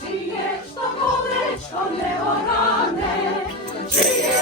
Чи є ж то колечко не оране? Чи є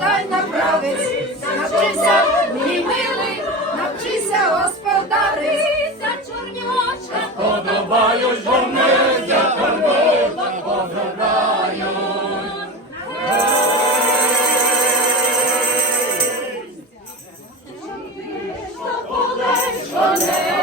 Дай направить, навчися, мій милий, навчися господари, за чорньочка, подобаюсь. 내